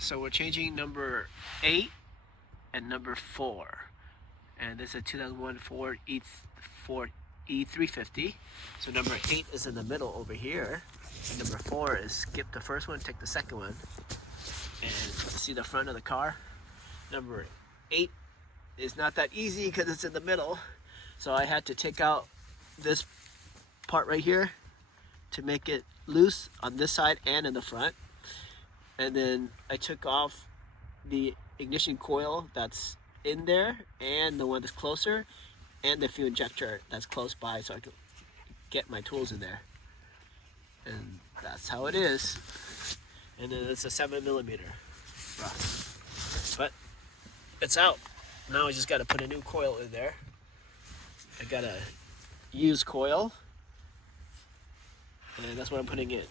So we're changing number 8 and number 4. And this is a 2001 Ford E350. So number 8 is in the middle over here. And number 4 is skip the first one, take the second one. And see the front of the car? Number 8 is not that easy because it's in the middle. So I had to take out this part right here to make it loose on this side and in the front. And then I took off the ignition coil that's in there and the one that's closer and the fuel injector that's close by so I could get my tools in there. And that's how it is. And then it's a 7mm rust. But it's out. Now I just got to put a new coil in there. I got a used coil. And that's what I'm putting in.